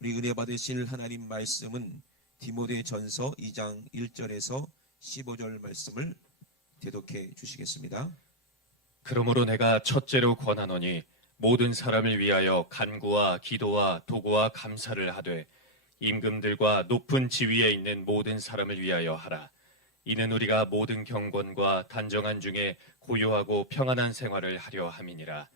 우리 은혜 받으실 하나님 말씀은 디모데전서 2장 1절에서 15절 말씀을 대독해 주시겠습니다. 그러므로 내가 첫째로 권하노니 모든 사람을 위하여 간구와 기도와 도구와 감사를 하되 임금들과 높은 지위에 있는 모든 사람을 위하여 하라. 이는 우리가 모든 경건과 단정한 중에 고요하고 평안한 생활을 하려 함이니라.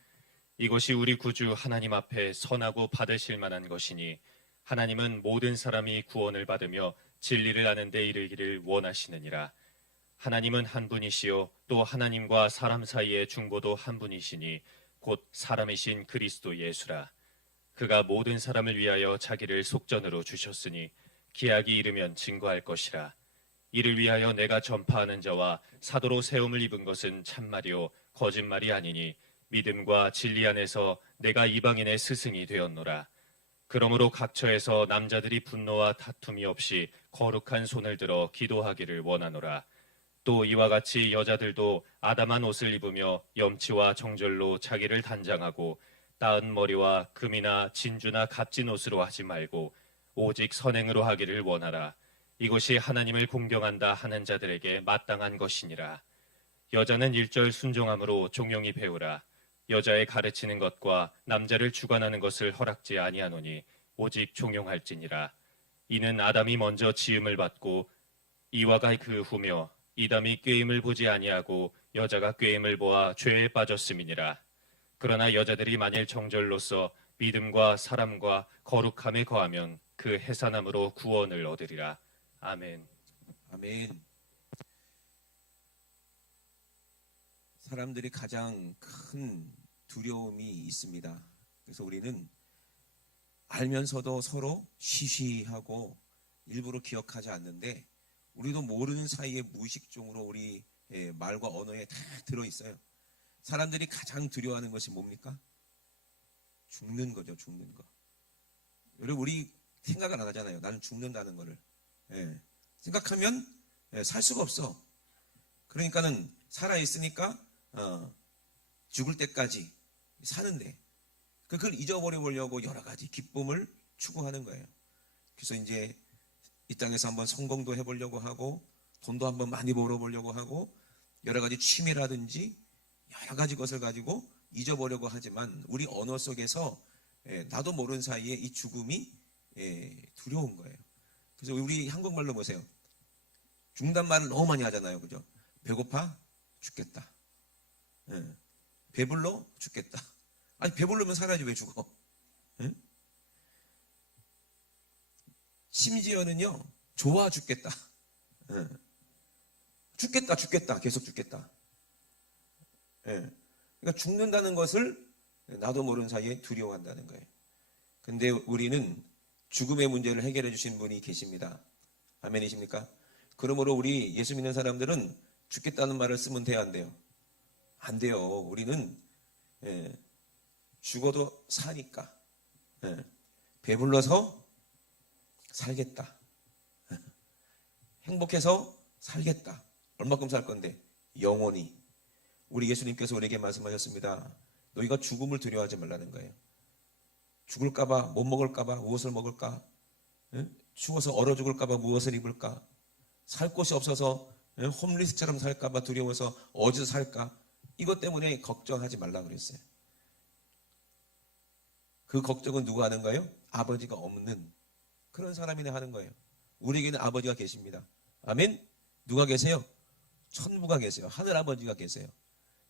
이것이 우리 구주 하나님 앞에 선하고 받으실 만한 것이니 하나님은 모든 사람이 구원을 받으며 진리를 아는 데 이르기를 원하시느니라. 하나님은 한 분이시요 또 하나님과 사람 사이의 중보도 한 분이시니 곧 사람이신 그리스도 예수라. 그가 모든 사람을 위하여 자기를 속전으로 주셨으니 기약이 이르면 증거할 것이라. 이를 위하여 내가 전파하는 자와 사도로 세움을 입은 것은 참말이요 거짓말이 아니니 믿음과 진리 안에서 내가 이방인의 스승이 되었노라. 그러므로 각처에서 남자들이 분노와 다툼이 없이 거룩한 손을 들어 기도하기를 원하노라. 또 이와 같이 여자들도 아담한 옷을 입으며 염치와 정절로 자기를 단장하고 따은 머리와 금이나 진주나 값진 옷으로 하지 말고 오직 선행으로 하기를 원하라. 이것이 하나님을 공경한다 하는 자들에게 마땅한 것이니라. 여자는 일절 순종함으로 종용히 배우라. 여자의 가르치는 것과 남자를 주관하는 것을 허락지 아니하노니 오직 종용할지니라. 이는 아담이 먼저 지음을 받고 이와가 그 후며 이담이 꾀임을 보지 아니하고 여자가 꾀임을 보아 죄에 빠졌음이니라. 그러나 여자들이 만일 정절로서 믿음과 사람과 거룩함에 거하면 그 해산함으로 구원을 얻으리라. 아멘. 아멘. 사람들이 가장 큰 두려움이 있습니다. 그래서 우리는 알면서도 서로 쉬쉬하고 일부러 기억하지 않는데 우리도 모르는 사이에 무의식적으로 우리 말과 언어에 다 들어있어요. 사람들이 가장 두려워하는 것이 뭡니까? 죽는 거죠. 죽는 거. 여러분 우리 생각을 안 하잖아요. 나는 죽는다는 거를. 생각하면 살 수가 없어. 그러니까는 살아있으니까 죽을 때까지 사는데 그걸 잊어버려 보려고 여러 가지 기쁨을 추구하는 거예요. 그래서 이제 이 땅에서 한번 성공도 해보려고 하고 돈도 한번 많이 벌어보려고 하고 여러 가지 취미라든지 여러 가지 것을 가지고 잊어보려고 하지만 우리 언어 속에서 나도 모르는 사이에 이 죽음이 두려운 거예요. 그래서 우리 한국말로 보세요. 죽는단 말을 너무 많이 하잖아요. 그죠? 배고파? 죽겠다. 배불러? 죽겠다. 아니 배부르면 살아야지 왜 죽어? 심지어는요 좋아 죽겠다. 죽겠다 계속 죽겠다. 그러니까 죽는다는 것을 나도 모르는 사이에 두려워한다는 거예요. 근데 우리는 죽음의 문제를 해결해 주신 분이 계십니다. 아멘이십니까? 그러므로 우리 예수 믿는 사람들은 죽겠다는 말을 쓰면 돼요, 안 돼요? 안 돼요. 우리는 죽어도 사니까 배불러서 살겠다. 행복해서 살겠다. 얼마큼 살 건데? 영원히. 우리 예수님께서 우리에게 말씀하셨습니다. 너희가 죽음을 두려워하지 말라는 거예요. 죽을까봐, 못 먹을까봐, 무엇을 먹을까? 추워서 얼어 죽을까봐 무엇을 입을까? 살 곳이 없어서 홈리스처럼 살까봐 두려워서 어디서 살까? 이것 때문에 걱정하지 말라 그랬어요. 그 걱정은 누가 하는 거예요? 아버지가 없는 그런 사람이나 하는 거예요. 우리에게는 아버지가 계십니다. 아멘? 누가 계세요? 천부가 계세요. 하늘 아버지가 계세요.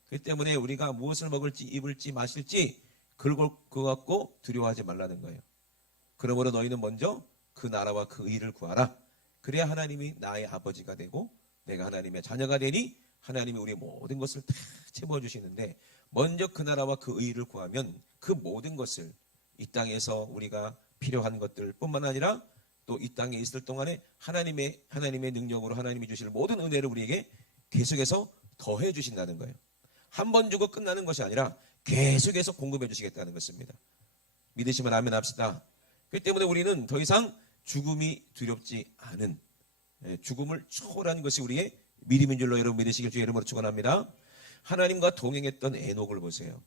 그렇기 때문에 우리가 무엇을 먹을지 입을지 마실지 그거 갖고 두려워하지 말라는 거예요. 그러므로 너희는 먼저 그 나라와 그 의를 구하라. 그래야 하나님이 나의 아버지가 되고 내가 하나님의 자녀가 되니 하나님이 우리의 모든 것을 다 채워주시는데 먼저 그 나라와 그 의를 구하면 그 모든 것을 이 땅에서 우리가 필요한 것들 뿐만 아니라 또 이 땅에 있을 동안에 하나님의 능력으로 하나님이 주실 모든 은혜를 우리에게 계속해서 더해 주신다는 거예요. 한 번 주고 끝나는 것이 아니라 계속해서 공급해 주시겠다는 것입니다. 믿으시면 아멘 합시다. 그렇기 때문에 우리는 더 이상 죽음이 두렵지 않은 죽음을 초월한 것이 우리의 믿음인 줄로 여러분 믿으시길 주의 이름으로 축원합니다. 하나님과 동행했던 에녹을 보세요.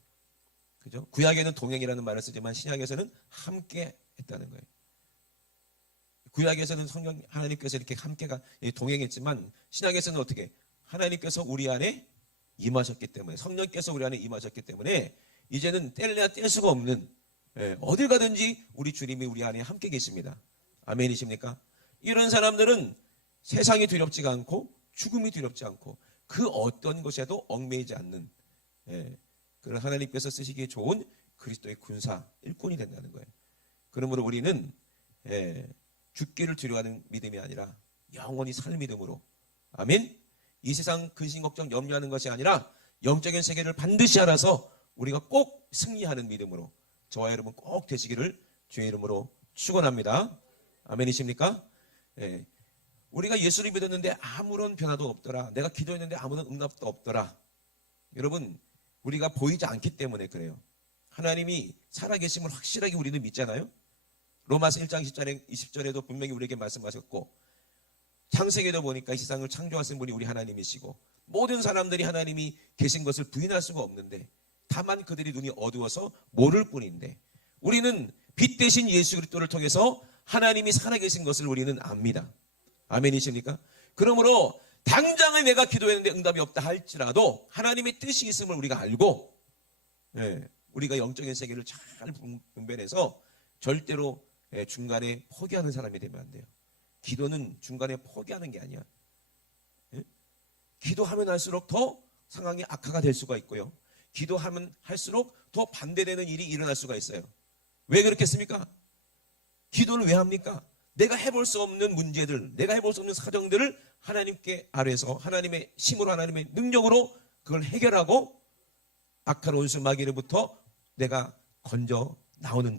그죠? 구약에는 동행이라는 말을 쓰지만 신약에서는 함께 했다는 거예요. 구약에서는 성령 하나님께서 이렇게 함께가 동행했지만 신약에서는 어떻게 하나님께서 우리 안에 임하셨기 때문에 성령께서 우리 안에 임하셨기 때문에 이제는 뗄래야 뗄 수가 없는 어딜 가든지 우리 주님이 우리 안에 함께 계십니다. 아멘이십니까? 이런 사람들은 세상이 두렵지가 않고 죽음이 두렵지 않고 그 어떤 것에도 얽매이지 않는 그런 하나님께서 쓰시기에 좋은 그리스도의 군사 일꾼이 된다는 거예요. 그러므로 우리는 죽기를 두려워하는 믿음이 아니라 영원히 살 믿음으로 아멘. 이 세상 근심 걱정 염려하는 것이 아니라 영적인 세계를 반드시 알아서 우리가 꼭 승리하는 믿음으로 저와 여러분 꼭 되시기를 주의 이름으로 축원합니다. 아멘이십니까? 우리가 예수를 믿었는데 아무런 변화도 없더라. 내가 기도했는데 아무런 응답도 없더라. 여러분 우리가 보이지 않기 때문에 그래요. 하나님이 살아계심을 확실하게 우리는 믿잖아요. 로마서 1장 20절에도 분명히 우리에게 말씀하셨고 창세기도 보니까 이 세상을 창조하신 분이 우리 하나님이시고 모든 사람들이 하나님이 계신 것을 부인할 수가 없는데 다만 그들이 눈이 어두워서 모를 뿐인데 우리는 빛 대신 예수 그리스도를 통해서 하나님이 살아계신 것을 우리는 압니다. 아멘이십니까? 그러므로 당장에 내가 기도했는데 응답이 없다 할지라도 하나님의 뜻이 있음을 우리가 알고 우리가 영적인 세계를 잘 분별해서 절대로 중간에 포기하는 사람이 되면 안 돼요. 기도는 중간에 포기하는 게 아니야. 기도하면 할수록 더 상황이 악화가 될 수가 있고요. 기도하면 할수록 더 반대되는 일이 일어날 수가 있어요. 왜 그렇겠습니까? 기도를 왜 합니까? 내가 해볼 수 없는 문제들, 내가 해볼 수 없는 사정들을 하나님께 아뢰서 하나님의 힘으로 하나님의 능력으로 그걸 해결하고 악한 원수 마귀로부터 내가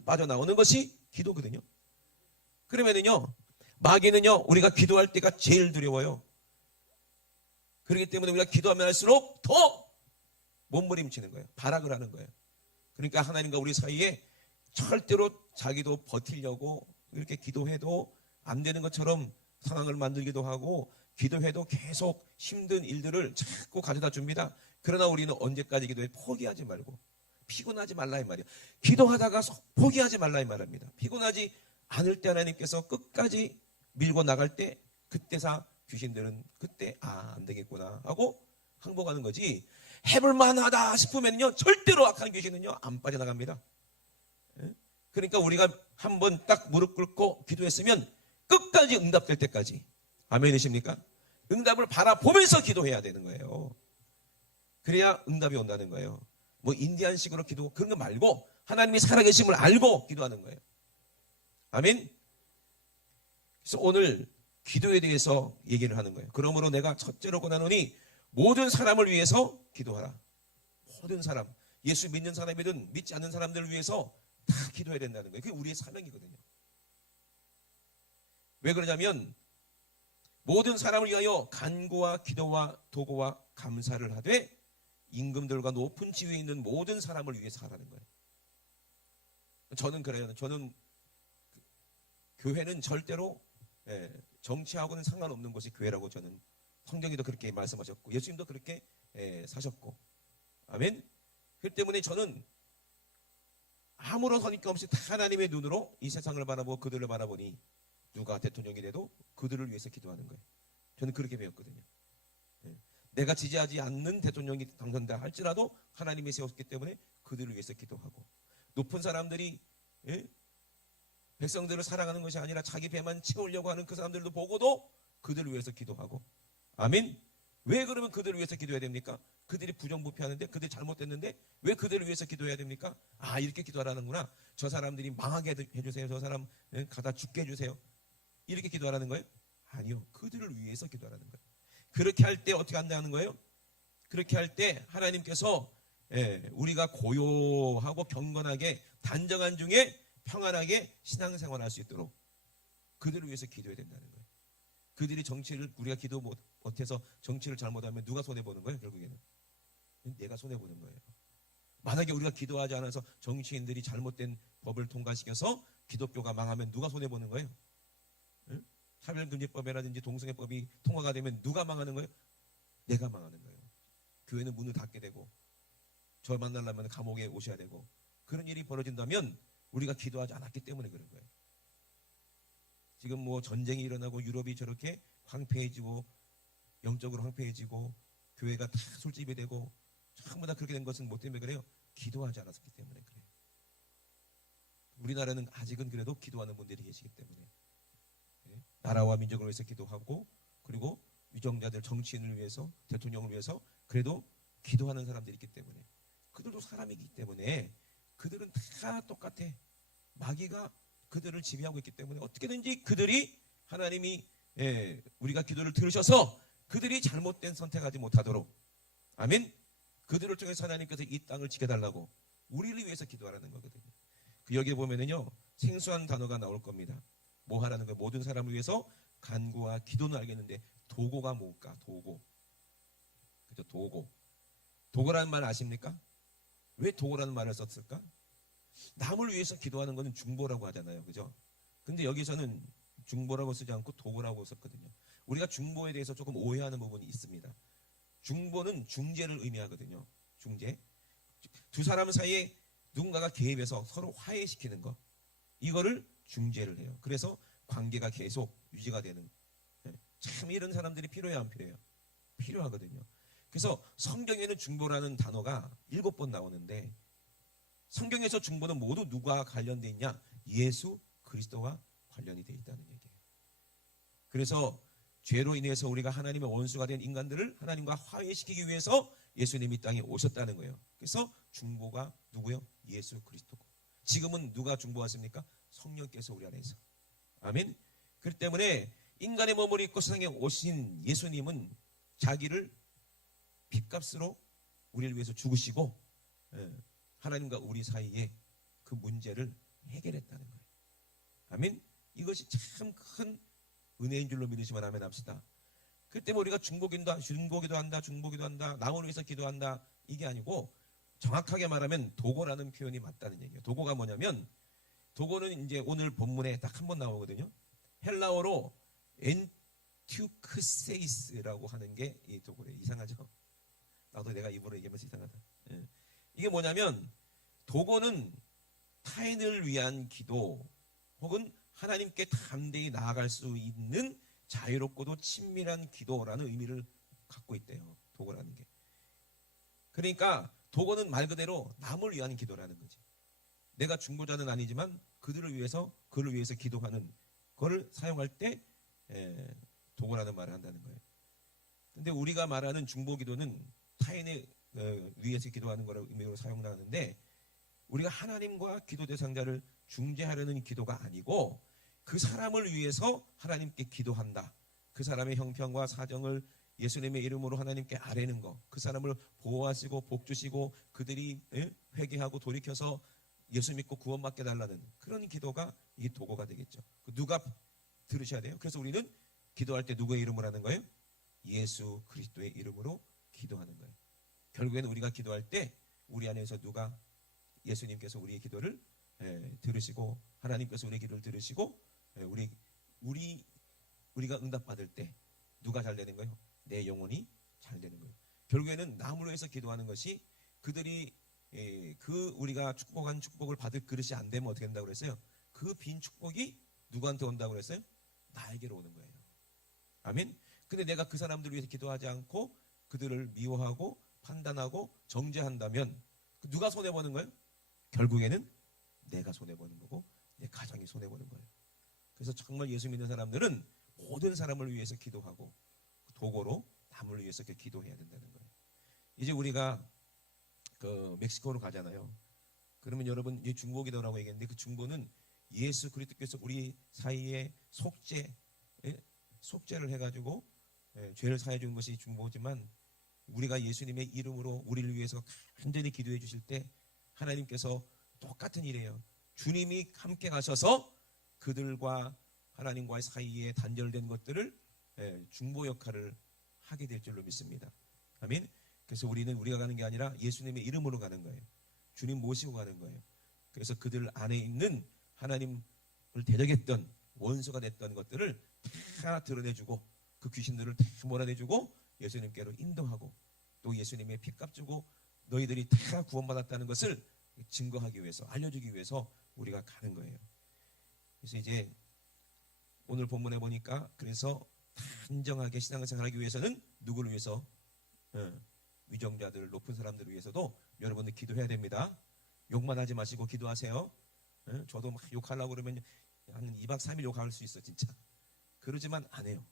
빠져나오는 것이 기도거든요. 그러면은요, 마귀는요, 우리가 기도할 때가 제일 두려워요. 그렇기 때문에 우리가 기도하면 할수록 더 몸부림치는 거예요. 발악을 하는 거예요. 그러니까 하나님과 우리 사이에 절대로 자기도 버티려고 이렇게 기도해도 안 되는 것처럼 상황을 만들기도 하고 기도해도 계속 힘든 일들을 자꾸 가져다 줍니다. 그러나 우리는 언제까지 기도해? 포기하지 말고 피곤하지 말라 이 말이에요. 기도하다가 포기하지 말라 이 말입니다. 피곤하지 않을 때 하나님께서 끝까지 밀고 나갈 때 그때사 귀신들은 그때 안 되겠구나 하고 항복하는 거지. 해볼 만하다 싶으면요 절대로 악한 귀신은요 안 빠져나갑니다. 그러니까 우리가 한번 딱 무릎 꿇고 기도했으면 끝까지 응답될 때까지 아멘이십니까? 응답을 바라보면서 기도해야 되는 거예요. 그래야 응답이 온다는 거예요. 뭐 인디안식으로 기도 그런 거 말고 하나님이 살아계심을 알고 기도하는 거예요. 아멘. 그래서 오늘 기도에 대해서 얘기를 하는 거예요. 그러므로 내가 첫째로 권하노니 모든 사람을 위해서 기도하라. 모든 사람, 예수 믿는 사람이든 믿지 않는 사람들을 위해서 다 기도해야 된다는 거예요. 그게 우리의 사명이거든요. 왜 그러냐면 모든 사람을 위하여 간구와 기도와 도구와 감사를 하되 임금들과 높은 지위에 있는 모든 사람을 위해서 하라는 거예요. 저는 그래요. 저는 교회는 절대로 정치하고는 상관없는 것이 교회라고 저는 성경에도 그렇게 말씀하셨고 예수님도 그렇게 사셨고 아멘. 그렇기 때문에 저는 아무런 선입견 없이 다 하나님의 눈으로 이 세상을 바라보고 그들을 바라보니 누가 대통령이 돼도 그들을 위해서 기도하는 거예요. 저는 그렇게 배웠거든요. 내가 지지하지 않는 대통령이 당선된다 할지라도 하나님이 세웠기 때문에 그들을 위해서 기도하고 높은 사람들이 백성들을 사랑하는 것이 아니라 자기 배만 채우려고 하는 그 사람들도 보고도 그들을 위해서 기도하고 아멘. 왜 그러면 그들을 위해서 기도해야 됩니까? 그들이 부정부패하는데 그들이 잘못됐는데 왜 그들을 위해서 기도해야 됩니까? 이렇게 기도하라는구나. 저 사람들이 망하게 해주세요. 저 사람 가다 죽게 해주세요. 이렇게 기도하라는 거예요? 아니요. 그들을 위해서 기도하라는 거예요. 그렇게 할 때 어떻게 한다는 거예요? 그렇게 할 때 하나님께서 우리가 고요하고 경건하게 단정한 중에 평안하게 신앙생활할 수 있도록 그들을 위해서 기도해야 된다는 거예요. 그들이 정치를 우리가 기도 못해서 정치를 잘못하면 누가 손해보는 거예요? 결국에는 내가 손해보는 거예요. 만약에 우리가 기도하지 않아서 정치인들이 잘못된 법을 통과시켜서 기독교가 망하면 누가 손해보는 거예요? 차별금지법이라든지 동성애법이 통과가 되면 누가 망하는 거예요? 내가 망하는 거예요. 교회는 문을 닫게 되고 저 만나려면 감옥에 오셔야 되고 그런 일이 벌어진다면 우리가 기도하지 않았기 때문에 그런 거예요. 지금 뭐 전쟁이 일어나고 유럽이 저렇게 황폐해지고 영적으로 황폐해지고 교회가 다 술집이 되고 전부 다 그렇게 된 것은 뭐 때문에 그래요? 기도하지 않았기 때문에 그래요. 우리나라는 아직은 그래도 기도하는 분들이 계시기 때문에 나라와 민족을 위해서 기도하고 그리고 위정자들 정치인을 위해서 대통령을 위해서 그래도 기도하는 사람들이 있기 때문에 그들도 사람이기 때문에 그들은 다 똑같아. 마귀가 그들을 지배하고 있기 때문에 어떻게든지 그들이 하나님이 우리가 기도를 들으셔서 그들이 잘못된 선택하지 못하도록 아멘. 그들을 통해서 하나님께서 이 땅을 지켜달라고 우리를 위해서 기도하라는 거거든요. 그 여기에 보면은요 생소한 단어가 나올 겁니다. 뭐 하라는 거예요? 모든 사람을 위해서 간구와 기도는 알겠는데 도고가 뭘까? 도고. 그죠? 도고. 도고라는 말 아십니까? 왜 도고라는 말을 썼을까? 남을 위해서 기도하는 것은 중보라고 하잖아요. 그죠? 근데 여기서는 중보라고 쓰지 않고 도고라고 썼거든요. 우리가 중보에 대해서 조금 오해하는 부분이 있습니다. 중보는 중재를 의미하거든요. 중재. 두 사람 사이에 누군가가 개입해서 서로 화해시키는 것. 이거를 중재를 해요. 그래서 관계가 계속 유지가 되는. 참 이런 사람들이 필요해요, 안 필요해요? 필요하거든요. 그래서 성경에는 중보라는 단어가 7번 나오는데 성경에서 중보는 모두 누가 관련되어 있냐? 예수 그리스도와 관련이 되어 있다는 얘기예요. 그래서 죄로 인해서 우리가 하나님의 원수가 된 인간들을 하나님과 화해시키기 위해서 예수님이 땅에 오셨다는 거예요. 그래서 중보가 누구요? 예수 그리스도고. 지금은 누가 중보하십니까? 성령께서 우리 안에서. 아멘. 그렇기 때문에 인간의 몸을 입고 세상에 오신 예수님은 자기를 핏값으로 우리를 위해서 죽으시고 하나님과 우리 사이에 그 문제를 해결했다는 거예요. 아멘. 이것이 참 큰 은혜인 줄로 믿으시면 아멘 합시다. 그 때문에 우리가 중보기도 한다, 남을 위해서 기도한다 이게 아니고 정확하게 말하면 도고라는 표현이 맞다는 얘기예요. 도고가 뭐냐면 도고는 이제 오늘 본문에 딱 한 번 나오거든요. 헬라어로 엔튜크세이스라고 하는 게 이 도고래요. 이상하죠? 나도 내가 입으로 얘기하면서 이상하다. 이게 뭐냐면 도고는 타인을 위한 기도 혹은 하나님께 담대히 나아갈 수 있는 자유롭고도 친밀한 기도라는 의미를 갖고 있대요. 도고라는 게. 그러니까 도고는 말 그대로 남을 위한 기도라는 거지. 내가 중보자는 아니지만 그들을 위해서 그를 위해서 기도하는 거를 사용할 때 도고라는 말을 한다는 거예요. 근데 우리가 말하는 중보 기도는 타인을 위해서 기도하는 거라고 의미로 사용하는데 우리가 하나님과 기도 대상자를 중재하려는 기도가 아니고 그 사람을 위해서 하나님께 기도한다. 그 사람의 형편과 사정을 예수님의 이름으로 하나님께 아뢰는 거. 그 사람을 보호하시고 복 주시고 그들이 회개하고 돌이켜서 예수 믿고 구원받게 달라는 그런 기도가 이 도고가 되겠죠. 누가 들으셔야 돼요? 그래서 우리는 기도할 때 누구의 이름으로 하는 거예요? 예수 그리스도의 이름으로 기도하는 거예요. 결국에는 우리가 기도할 때 우리 안에서 누가 예수님께서 우리의 기도를 들으시고 하나님께서 우리의 기도를 들으시고 우리가 응답받을 때 누가 잘 되는 거예요? 내 영혼이 잘 되는 거예요. 결국에는 남을 위해서 기도하는 것이 그들이 우리가 축복한 축복을 받을 그릇이 안 되면 어떻게 된다고 그랬어요? 그 빈 축복이 누구한테 온다고 그랬어요? 나에게로 오는 거예요. 아멘. 근데 내가 그 사람들을 위해서 기도하지 않고 그들을 미워하고 판단하고 정죄한다면 누가 손해보는 거예요? 결국에는 내가 손해보는 거고 내 가정이 손해보는 거예요. 그래서 정말 예수 믿는 사람들은 모든 사람을 위해서 기도하고 도고로 남을 위해서 기도해야 된다는 거예요. 이제 우리가 그 멕시코로 가잖아요. 그러면 여러분 이 중보 기도라고 얘기했는데 그 중보는 예수 그리스도께서 우리 사이에 속죄를 해가지고 죄를 사해 주는 것이 중보지만 우리가 예수님의 이름으로 우리를 위해서 간절히 기도해 주실 때 하나님께서 똑같은 일이에요. 주님이 함께 가셔서 그들과 하나님과의 사이에 단절된 것들을 중보 역할을 하게 될 줄로 믿습니다. 아멘. 그래서 우리가 가는 게 아니라 예수님의 이름으로 가는 거예요. 주님 모시고 가는 거예요. 그래서 그들 안에 있는 하나님을 대적했던 원수가 됐던 것들을 다 드러내주고 그 귀신들을 다 몰아내주고 예수님께로 인도하고 또 예수님의 피값 주고 너희들이 다 구원받았다는 것을 증거하기 위해서 알려주기 위해서 우리가 가는 거예요. 그래서 이제 오늘 본문에 보니까 그래서 단정하게 신앙생활하기 위해서는 누구를 위해서? 위정자들, 높은 사람들을 위해서도 여러분들 기도해야 됩니다. 욕만 하지 마시고 기도하세요. 저도 막 욕하려고 그러면 한 2박 3일 욕할 수 있어 진짜. 그러지만 안 해요.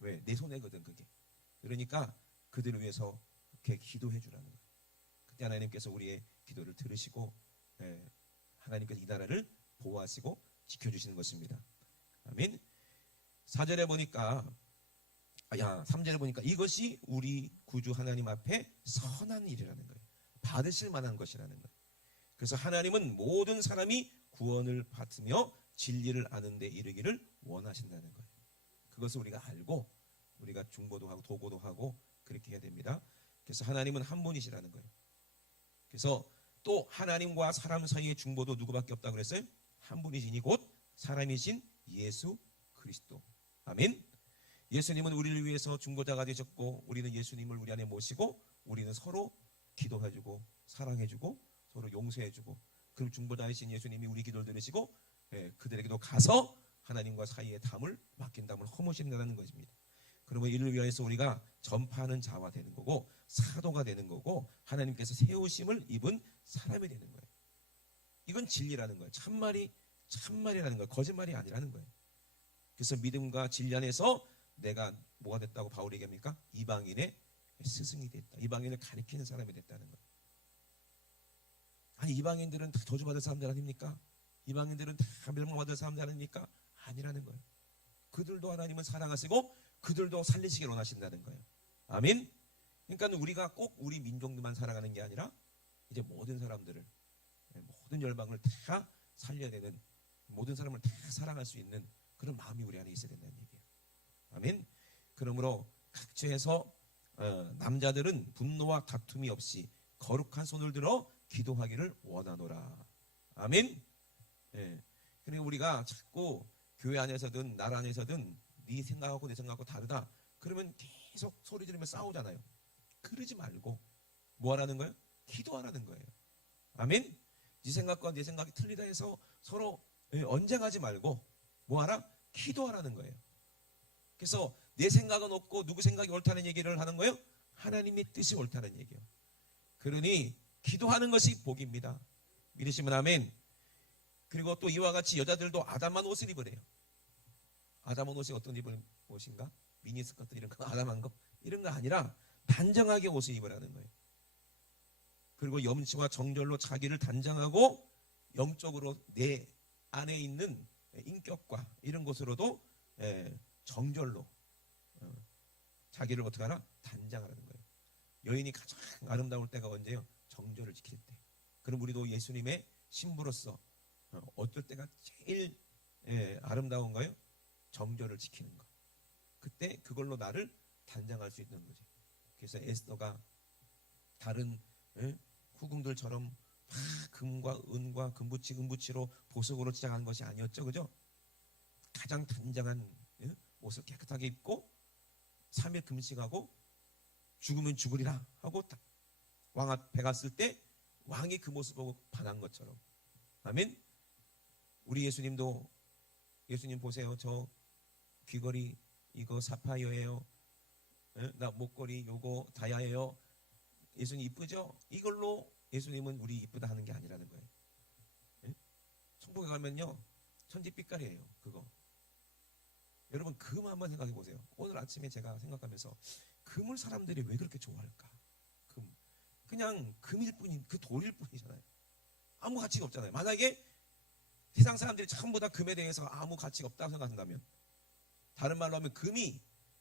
왜? 내 손해거든 그게. 그러니까 그들을 위해서 이렇게 기도해 주라는 거예요. 그때 하나님께서 우리의 기도를 들으시고 하나님께서 이 나라를 보호하시고 지켜주시는 것입니다. 아멘. 4절에 보니까 3절에 보니까 이것이 우리 구주 하나님 앞에 선한 일이라는 거예요. 받으실 만한 것이라는 거예요. 그래서 하나님은 모든 사람이 구원을 받으며 진리를 아는 데 이르기를 원하신다는 거예요. 그것을 우리가 알고 우리가 중보도 하고 도고도 하고 그렇게 해야 됩니다. 그래서 하나님은 한 분이시라는 거예요. 그래서 또 하나님과 사람 사이의 중보도 누구밖에 없다고 그랬어요? 한 분이시니 곧 사람이신 예수 그리스도. 아멘. 예수님은 우리를 위해서 중보자가 되셨고 우리는 예수님을 우리 안에 모시고 우리는 서로 기도해주고 사랑해주고 서로 용서해주고 그럼 중보자이신 예수님이 우리 기도를 들으시고 그들에게도 가서 하나님과 사이의 담을 맡긴 담을 허무신다는 것입니다. 그러면 이를 위하여서 우리가 전파하는 자가 되는 거고 사도가 되는 거고 하나님께서 세우심을 입은 사람이 되는 거예요. 이건 진리라는 거예요. 참말이라는 거예요. 거짓말이 아니라는 거예요. 그래서 믿음과 진리 안에서 내가 뭐가 됐다고 바울이 얘기합니까? 이방인의 스승이 됐다. 이방인을 가리키는 사람이 됐다는 거예요. 아니 이방인들은 다 저주받을 사람들 아닙니까? 이방인들은 다 멸망받을 사람들 아닙니까? 아니라는 거예요. 그들도 하나님은 사랑하시고 그들도 살리시길 원하신다는 거예요. 아멘. 그러니까 우리가 꼭 우리 민족들만 사랑하는 게 아니라 이제 모든 사람들을 모든 열방을 다 살려야 되는 모든 사람을 다 사랑할 수 있는 그런 마음이 우리 안에 있어야 된다는 얘기예요. 아멘. 그러므로 각처에서 남자들은 분노와 다툼이 없이 거룩한 손을 들어 기도하기를 원하노라. 아멘. 그리고 우리가 자꾸 교회 안에서든 나라 안에서든 네 생각하고 내 생각하고 다르다 그러면 계속 소리 지르며 싸우잖아요. 그러지 말고 뭐 하라는 거예요? 기도하라는 거예요. 아멘. 네 생각과 내 생각이 틀리다 해서 서로 언쟁하지 말고 뭐 하라? 기도하라는 거예요. 그래서 내 생각은 없고 누구 생각이 옳다는 얘기를 하는 거예요? 하나님의 뜻이 옳다는 얘기예요. 그러니 기도하는 것이 복입니다. 믿으시면 아멘. 그리고 또 이와 같이 여자들도 아담한 옷을 입으래요. 아담한 옷이 어떤 입을 옷인가? 미니스커트 이런 거 아담한 거 이런 거 아니라 단정하게 옷을 입으라는 거예요. 그리고 염치와 정절로 자기를 단정하고 영적으로 내 안에 있는 인격과 이런 것으로도 정절로 자기를 어떻게 하나? 단장하라는 거예요. 여인이 가장 아름다울 때가 언제요? 정절을 지킬 때. 그럼 우리도 예수님의 신부로서 어떨 때가 제일 아름다운가요? 정절을 지키는 것. 그때 그걸로 나를 단장할 수 있는 거지. 그래서 에스더가 다른 후궁들처럼 막 금과 은과 금붙이 은붙이로 보석으로 치장한 것이 아니었죠. 그죠? 가장 단장한 옷을 깨끗하게 입고 3일 금식하고 죽으면 죽으리라 하고 왕 앞에 갔을 때 왕이 그 모습 보고 반한 것처럼. 아멘. 우리 예수님도 예수님 보세요. 저 귀걸이 이거 사파이어예요. 나 목걸이 요거 다이아예요. 예수님 이쁘죠? 이걸로 예수님은 우리 이쁘다 하는 게 아니라는 거예요. 천국에 가면요 천지빛깔이에요. 그거. 여러분 금 한번 생각해 보세요. 오늘 아침에 제가 생각하면서 금을 사람들이 왜 그렇게 좋아할까? 금. 그냥 금일 뿐인 그 돌일 뿐이잖아요. 아무 가치가 없잖아요. 만약에 세상 사람들이 전부 다 금에 대해서 아무 가치가 없다고 생각한다면, 다른 말로 하면 금이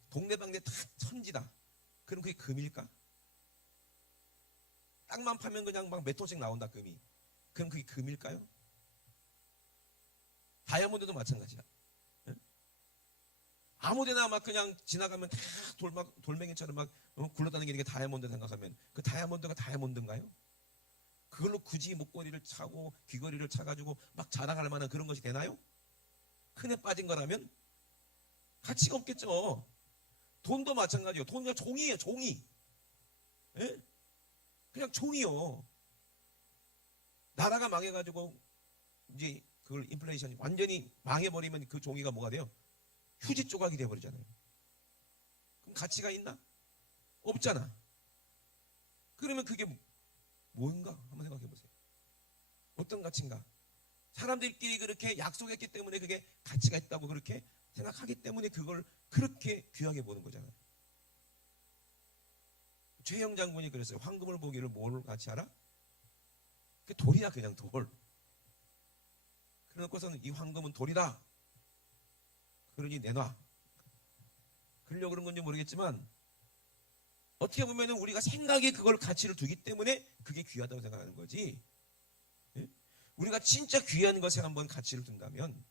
동네방네 다 천지다. 그럼 그게 금일까? 땅만 파면 그냥 막 몇 톤씩 나온다 금이. 그럼 그게 금일까요? 다이아몬드도 마찬가지야. 아무데나 막 그냥 지나가면 다 돌멩이처럼 막 굴러다니는 게 다이아몬드 생각하면 그 다이아몬드가 다이아몬드인가요? 그걸로 굳이 목걸이를 차고 귀걸이를 차가지고 막 자랑할 만한 그런 것이 되나요? 흔해 빠진 거라면 가치가 없겠죠. 돈도 마찬가지요. 돈 그냥 종이에요. 종이. 예? 그냥 종이요. 나라가 망해가지고 이제 그걸 인플레이션이 완전히 망해버리면 그 종이가 뭐가 돼요? 휴지 조각이 돼버리잖아요. 그럼 가치가 있나? 없잖아. 그러면 그게 뭔가 한번 생각해 보세요. 어떤 가치인가? 사람들끼리 그렇게 약속했기 때문에 그게 가치가 있다고 그렇게 생각하기 때문에 그걸 그렇게 귀하게 보는 거잖아요. 최영 장군이 그랬어요. 황금을 보기를 뭘 같이 알아? 그 돌이야, 그냥 돌. 그래놓고서는 이 황금은 돌이다. 그러니 내놔. 그러려고 그런 건지 모르겠지만 어떻게 보면 우리가 생각에 그걸 가치를 두기 때문에 그게 귀하다고 생각하는 거지. 예? 우리가 진짜 귀한 것에 한번 가치를 둔다면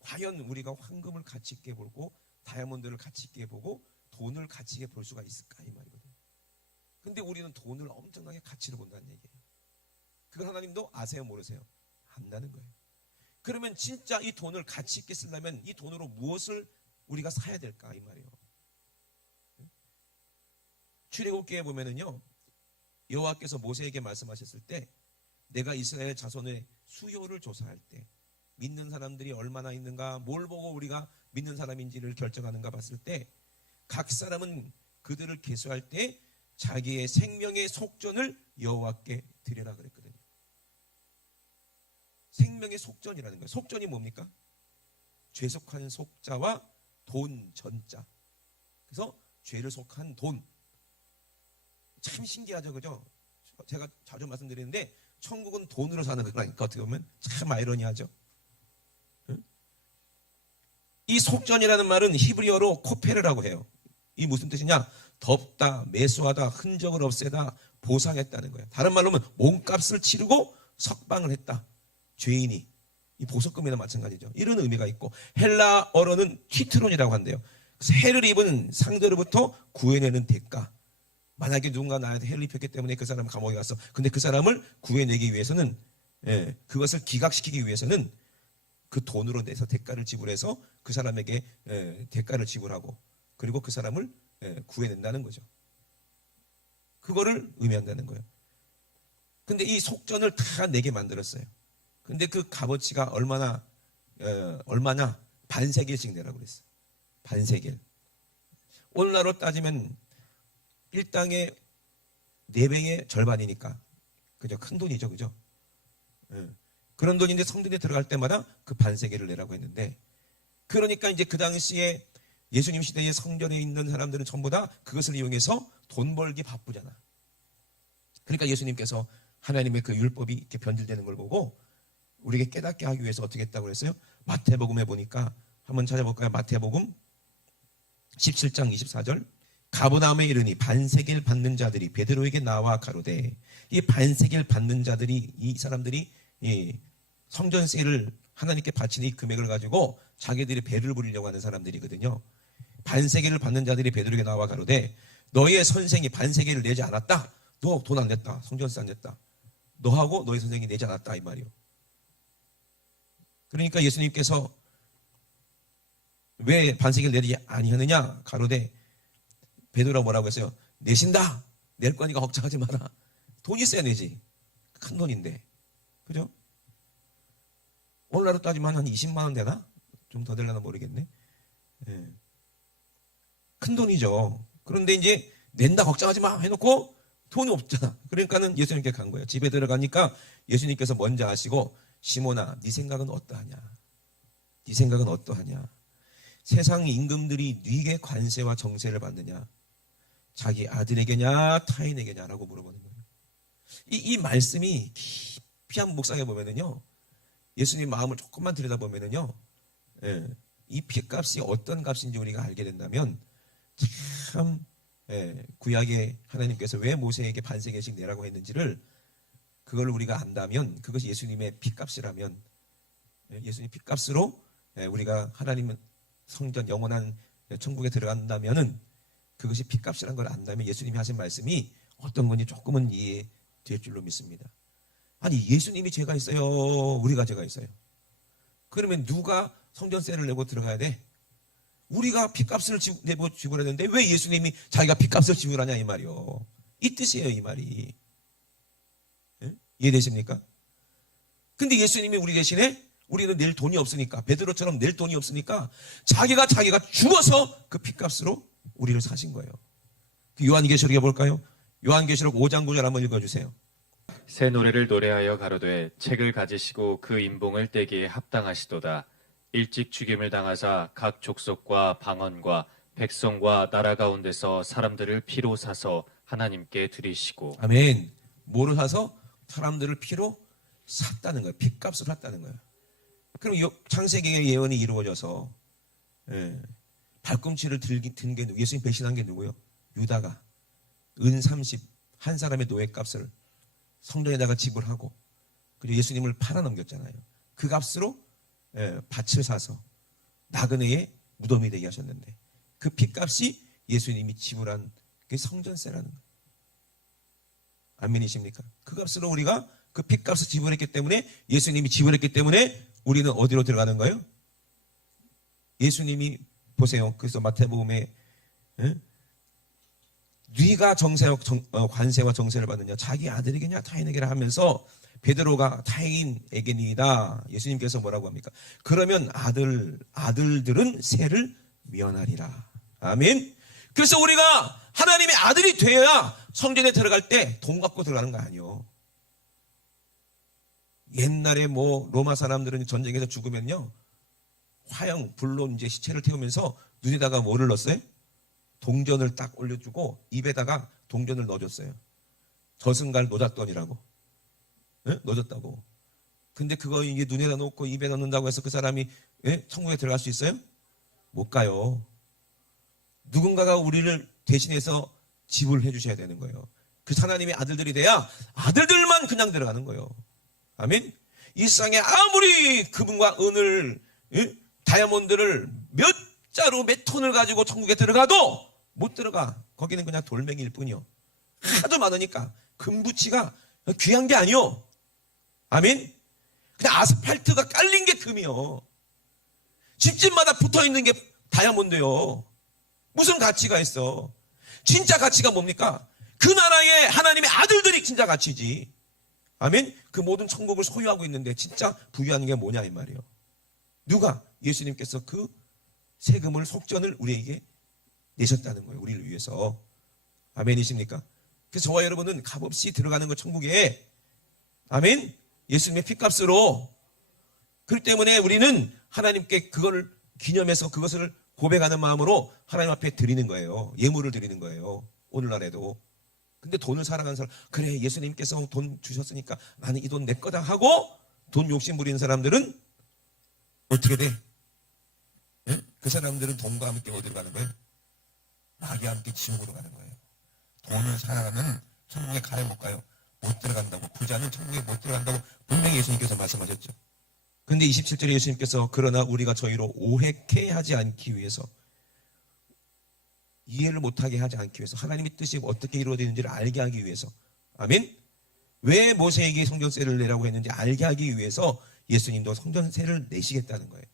과연 우리가 황금을 가치 있게 보고 다이아몬드를 가치 있게 보고 돈을 가치 있게 볼 수가 있을까 이 말이거든요. 근데 우리는 돈을 엄청나게 가치를 본다는 얘기예요. 그걸 하나님도 아세요 모르세요? 안다는 거예요. 그러면 진짜 이 돈을 가치 있게 쓰려면 이 돈으로 무엇을 우리가 사야 될까 이 말이에요. 출애굽기에 보면은요, 여호와께서 모세에게 말씀하셨을 때 내가 이스라엘 자손의 수요를 조사할 때 믿는 사람들이 얼마나 있는가, 뭘 보고 우리가 믿는 사람인지를 결정하는가 봤을 때 각 사람은 그들을 계수할 때 자기의 생명의 속전을 여호와께 드리라 그랬거든요. 생명의 속전이라는 거예요. 속전이 뭡니까? 죄속한 속자와 돈 전자. 그래서 죄를 속한 돈. 참 신기하죠, 그죠? 제가 자주 말씀드리는데 천국은 돈으로 사는 거라니까 어떻게 보면 참 아이러니하죠. 이 속전이라는 말은 히브리어로 코페르라고 해요. 이 무슨 뜻이냐? 덮다, 매수하다, 흔적을 없애다, 보상했다는 거예요. 다른 말로 하면 몸값을 치르고 석방을 했다. 죄인이. 이 보석금이나 마찬가지죠. 이런 의미가 있고 헬라어로는 티트론이라고 한대요. 그래서 해를 입은 상대로부터 구해내는 대가. 만약에 누군가 나한테 해를 입혔기 때문에 그 사람은 감옥에 갔어. 근데 그 사람을 구해내기 위해서는 그것을 기각시키기 위해서는 그 돈으로 내서 대가를 지불해서 그 사람에게 대가를 지불하고 그리고 그 사람을 구해낸다는 거죠. 그거를 의미한다는 거예요. 근데 이 속전을 다 내게 만들었어요. 근데 그 값어치가 얼마냐? 반세겔씩 내라고 그랬어요. 반세겔. 오늘날로 따지면 일당의 4배의 절반이니까. 그죠? 큰 돈이죠. 그죠? 그런 돈인데 성전에 들어갈 때마다 그 반세겔을 내라고 했는데 그러니까 이제 그 당시에 예수님 시대에 성전에 있는 사람들은 전부 다 그것을 이용해서 돈 벌기 바쁘잖아. 그러니까 예수님께서 하나님의 그 율법이 이렇게 변질되는 걸 보고 우리에게 깨닫게 하기 위해서 어떻게 했다고 그랬어요? 마태복음에 보니까 한번 찾아볼까요? 마태복음 17장 24절. 가버나움에 이르니 반세겔 받는 자들이 베드로에게 나와 가로되, 이 반세겔 받는 자들이 이 사람들이 성전세를 하나님께 바치는 이 금액을 가지고 자기들이 배를 부리려고 하는 사람들이거든요. 반세겔을 받는 자들이 베드로에게 나와 가로되 너의 선생이 반세겔을 내지 않았다. 너 돈 안 냈다. 성전세 안 냈다. 너하고 너의 선생이 내지 않았다 이 말이요. 그러니까 예수님께서 왜 반세겔을 내지 아니하느냐 가로되 베드로가 뭐라고 했어요? 내신다. 낼 거니까 걱정하지 마라. 돈 있어야 내지. 큰 돈인데. 그죠? 오늘날로 따지면 한 20만 원 되나? 좀 더 되려나 모르겠네. 큰 돈이죠. 그런데 이제 낸다 걱정하지 마 해놓고 돈이 없잖아. 그러니까는 예수님께 간 거예요. 집에 들어가니까 예수님께서 먼저 아시고 시몬아 네 생각은 어떠하냐? 네 생각은 어떠하냐? 세상 임금들이 네게 관세와 정세를 받느냐? 자기 아들에게냐 타인에게냐라고 물어보는 거예요. 이 말씀이 깊이 한번 묵상해 보면은요. 예수님 마음을 조금만 들여다보면은요. 이 핏값이 어떤 값인지 우리가 알게 된다면 참 구약의 하나님께서 왜 모세에게 반세겔씩 내라고 했는지를 그걸 우리가 안다면 그것이 예수님의 핏값이라면 예수님 핏값으로 우리가 하나님 성전 영원한 천국에 들어간다면은 그것이 핏값이라는 걸 안다면 예수님이 하신 말씀이 어떤 건지 조금은 이해될 줄로 믿습니다. 아니 예수님이 죄가 있어요? 우리가 죄가 있어요? 그러면 누가 성전세를 내고 들어가야 돼? 우리가 핏값을 내고 지불했는데 왜 예수님이 자기가 핏값을 지불하냐 이 말이요. 이 뜻이에요 이 말이. 이해되십니까? 근데 예수님이 우리 대신에 우리는 낼 돈이 없으니까, 베드로처럼 낼 돈이 없으니까 자기가 죽어서 그 핏값으로 우리를 사신 거예요. 그 요한계시록에 볼까요? 요한계시록 5장 9절 한번 읽어주세요. 새 노래를 노래하여 가로되 책을 가지시고 그 인봉을 떼기에 합당하시도다. 일찍 죽임을 당하사 각 족속과 방언과 백성과 나라 가운데서 사람들을 피로 사서 하나님께 드리시고. 아멘. 뭐로 사서? 사람들을 피로 샀다는 거예요. 핏값을 샀다는 거예요. 그럼 창세기의 예언이 이루어져서 발꿈치를 든 게 예수님 배신한 게 누구요? 유다가 은 30 한 사람의 노예값을 성전에다가 지불하고 그리고 예수님을 팔아넘겼잖아요. 그 값으로 밭을 사서 나그네의 무덤이 되게 하셨는데 그 핏값이 예수님이 지불한 그 성전세라는 거예요. 아멘이십니까? 그 값으로 우리가 그 핏값을 지불했기 때문에 예수님이 지불했기 때문에 우리는 어디로 들어가는 거예요? 예수님이 보세요. 그래서 마태복음에 네가 관세와 정세를 받느냐 자기 아들에게냐 타인에게라 하면서 베드로가 타인에게니이다. 예수님께서 뭐라고 합니까? 그러면 아들들은 세를 면하리라. 아멘. 그래서 우리가 하나님의 아들이 되어야 성전에 들어갈 때 돈 갖고 들어가는 거 아니에요. 옛날에 로마 사람들은 전쟁에서 죽으면요 화형 불로 이제 시체를 태우면서 눈에다가 뭐를 넣었어요? 동전을 딱 올려주고 입에다가 동전을 넣어줬어요. 저승갈 노잣돈이라고. 넣어줬다고. 근데 그거 이게 눈에다 놓고 입에 넣는다고 해서 그 사람이 천국에 들어갈 수 있어요? 못 가요. 누군가가 우리를 대신해서 지불해 주셔야 되는 거예요. 그 하나님의 아들들이 돼야 아들들만 그냥 들어가는 거예요. 아멘. 이 세상에 아무리 금과 은을 다이아몬드를 몇 자루 몇 톤을 가지고 천국에 들어가도 못 들어가. 거기는 그냥 돌멩이일 뿐이요. 하도 많으니까 금부치가 귀한 게 아니요. 아멘. 그냥 아스팔트가 깔린 게 금이요. 집집마다 붙어있는 게 다이아몬드요. 무슨 가치가 있어? 진짜 가치가 뭡니까? 그 나라의 하나님의 아들들이 진짜 가치지. 아멘. 그 모든 천국을 소유하고 있는데 진짜 부유한 게 뭐냐 이 말이에요. 누가? 예수님께서 그 세금을 속전을 우리에게 내셨다는 거예요. 우리를 위해서. 아멘이십니까? 그래서 저와 여러분은 값없이 들어가는 거 천국에. 아멘. 예수님의 핏값으로. 그렇기 때문에 우리는 하나님께 그걸 기념해서 그것을 고백하는 마음으로 하나님 앞에 드리는 거예요. 예물을 드리는 거예요. 오늘날에도. 근데 돈을 사랑하는 사람, 그래 예수님께서 돈 주셨으니까 나는 이 돈 내 거다 하고 돈 욕심 부리는 사람들은 어떻게 돼? 그 사람들은 돈과 함께 어디로 가는 거예요? 마귀와 함께 지옥으로 가는 거예요. 돈을 사랑하면 천국에 가요 못 가요? 못 들어간다고. 부자는 천국에 못 들어간다고 분명히 예수님께서 말씀하셨죠. 근데 27절에 예수님께서 그러나 우리가 저희로 오해케 하지 않기 위해서, 이해를 못하게 하지 않기 위해서, 하나님의 뜻이 어떻게 이루어지는지를 알게 하기 위해서. 아멘. 왜 모세에게 성전세를 내라고 했는지 알게 하기 위해서 예수님도 성전세를 내시겠다는 거예요.